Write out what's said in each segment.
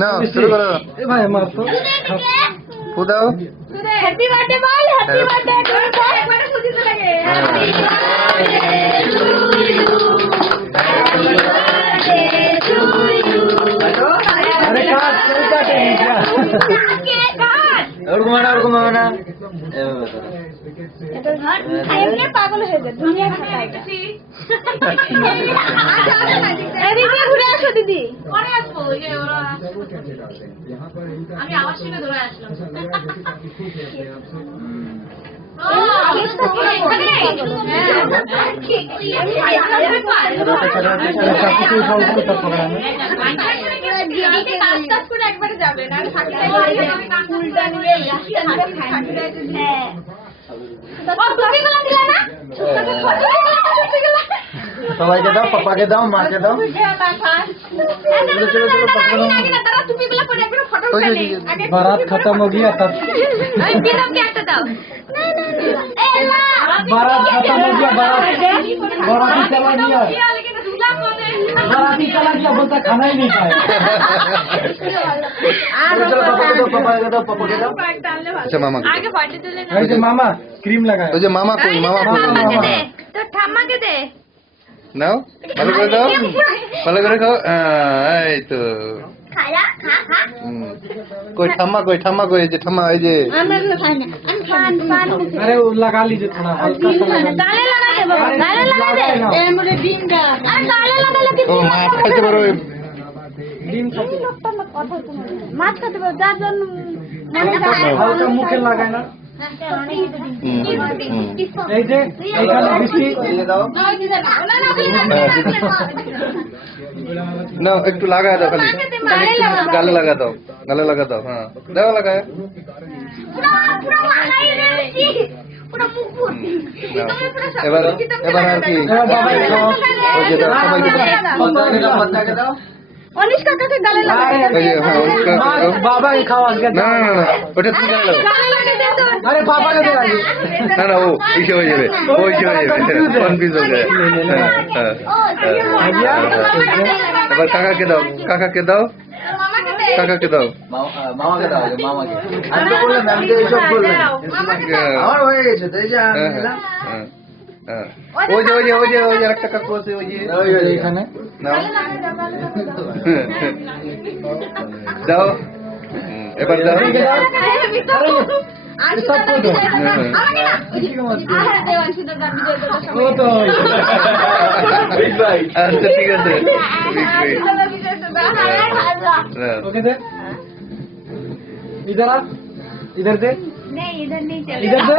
না শুরু করো। এ ভাই মার তো ফু দাও। হ্যাপি বার্থডে বল, হ্যাপি বার্থডে টু একবারে খুশিতে লাগে। Happy birthday to you. আরে কাট কাটে কেক কাট। ওরকম না এটা ঘর খাইয়ে পাগল হয়ে যায় দুনিয়া খায় এটা। এদিকে ঘুরে আসো দিদি। পরে আসবো ওই যে ওরা আমি আওয়াজ শুনে দৌড়ে আসলাম। একবারে যাবে না সবাইকে দাও, পাপাকে দাও, মাকে দাও। बारात खत्म हो गया तब बारात खत्म हो गया बाराती चला गया बोलता खाना ही नहीं खाया পাপাকে দাও, পাপাকে দাও। আচ্ছা মামাকে এই যে মামা ক্রিম লাগায় ওই যে মামা কই, মামা কই? তো ঠাম্মাকে দে নাও, ভালো করে দাও, ভালো করে খাও। এই তো খালা খা খা কই ঠাম্মা কই, ঠাম্মা কই, এই যে ঠাম্মা, এই যে আমরা খাই না আমি পান अरे वो लगा लीजिए थोड़ा हल्का सा গালে লাগা দে বাবা গালে লাগা দে এর মধ্যে ডিম দাও আর গালে লাগালে কি ও মাছ খাইতে পারো। ডিম খাতে মাছ খেতে পারো যার জন্য হালকা মুখে লাগায় না এই যে এইখানে বৃষ্টি দাও না, একটু লাগায় দাও, খালি খালি একটু গালে লাগা দাও, গালে লাগা দাও। হ্যাঁ দাও, লাগায়। এবার এবার আর কি, ওই যে দাও, সবাইকে দাও, বাচ্চাকে দাও। অনিশ কাকাকে গালে লাগা এই যে হ্যাঁ, ওই দাও। बाबा ही खाओ आज না না না না, ওটা তুমি গালে দাও। গালে লাগা দে তো अरे पापा का दे आगे না না, ও ইসে হয়ে যাবে, ও ইসে হয়ে যাবে, কনফিউজ হয়ে যাবে। হ্যাঁ, এবার কাকাকে দাও, কাকাকে দাও, মামাকে দে কাকাকে দাও। মামাকে দাও মামাকে আমি তো বললাম আমি তো এইসব বললাম আমার হয়ে গেছে তাই যে আমি দিলাম ওই যে ওই যে ওই যে ওই যে আরেকটা কাকু আছে, ওই যে এখানে নাও দাও। এবার দাও। वो तो আচ্ছা ঠিক আছে, নাও। ओके दे इधर आ इधर दे नहीं इधर नहीं चल इधर से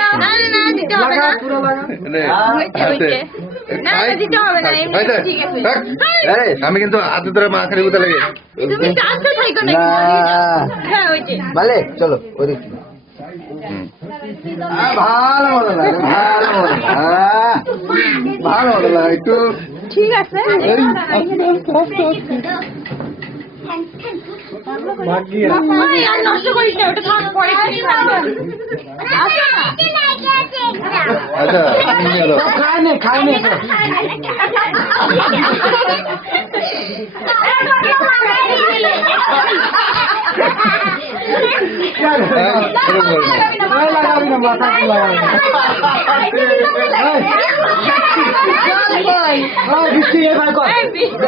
ना ना दिते হবে लगा না पूरा लगा নে, আছে। না দিতে হবে না এমনি এই দে, ঠিক আছে রাখ। আমি কিন্তু হাতে ধরে মা খালি কোথা লাগে। তুমি চাচা থাইকো না হ্যাঁ ওই যে ভালে চলো ওদিক ভালো মতো লাগে ভালো মতো লাগে একটু ঠিক আছে भाग गया ওই আর নষ্ট করিস না ওটা থাক পরে খাবি আসো না আচ্ছা নিয়ে নাও। खाए नहीं क्या শুরু করো না। लगा भी ना माथा को लगा বৃষ্টি এই ভাই কর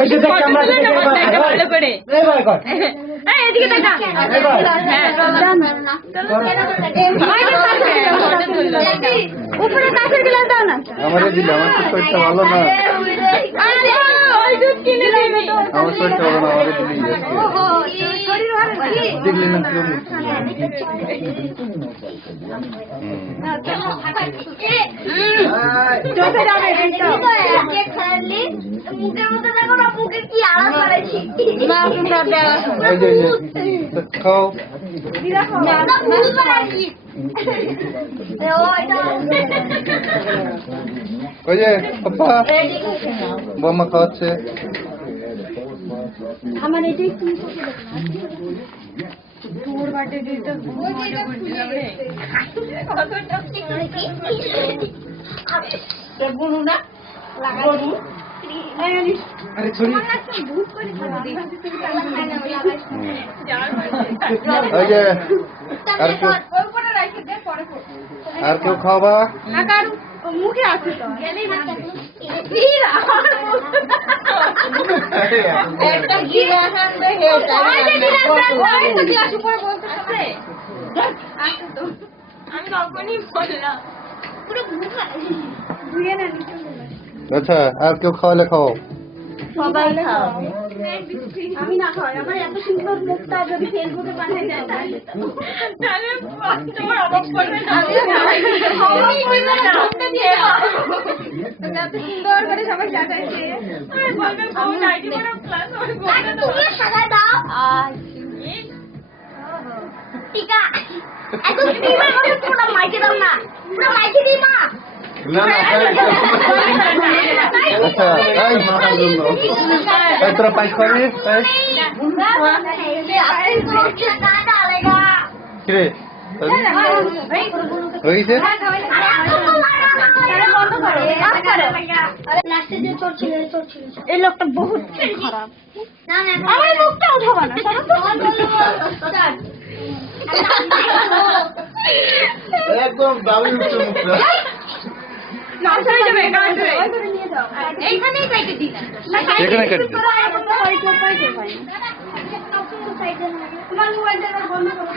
এই যে দেখ ক্যামেরা থেকে ভালো করে এই ভাই কর এই এদিকে দেখা এই ভাই উপরে কাছের গ্লাস দাও না আমারে দিলে, আমার তো শরীরটা ভালো না, আরে ওই দুধ কিনে দিবি আমার শরীরটা ভালো না, আমারে দিলি ওহো শরীর ভালো না দেখলি না কিরকম। চোখে যাবে মুখের মধ্যে দেখো না মুখে কি আলাদা করেছি মা তোমরা এই যে খাও। না ভুল করেছি ওই যে পাপা বম্মা খাওয়াচ্ছে। আমার এটাই কি তোর বাটে দিতে মজা করছিলাম রে বলুন না লাগাই আরে ছড়ি ওই যে আর কেউ খাওয়া মুখে আছে তো একটা গিলাস আনবে গিলাস উপরে বলতে হবে আমি তখনই বললাম পুরো ধুয়ে না আচ্ছা আর কেউ খাওয়ালে খাও সবাই খাবে আমি না খাই আমার এত সুন্দর মুখটা যদি ফেসবুকে পাঠিয়ে দেয় তাহলে তোমার অবাক করবে না এত সুন্দর করে সবাই সাজাইছে বলবে কোন আইডি করে ক্লাস হবে তুমি সাজাই দাও টিকা এত স্ক্রিমের মধ্যে পুরো মাইকে দাও না পুরো মাইকে দিই না না না আচ্ছা এই তোরা পাইস করবি কিরে হয়ে গেছে এই লোকটা বহুত খারাপ আমার মুখটা উঠাবো না একদম দাবি উঠছে মুখটা এইখানেই কেটে দিন এখানে কেটে দে। তোমার মোবাইলটা বন্ধ করো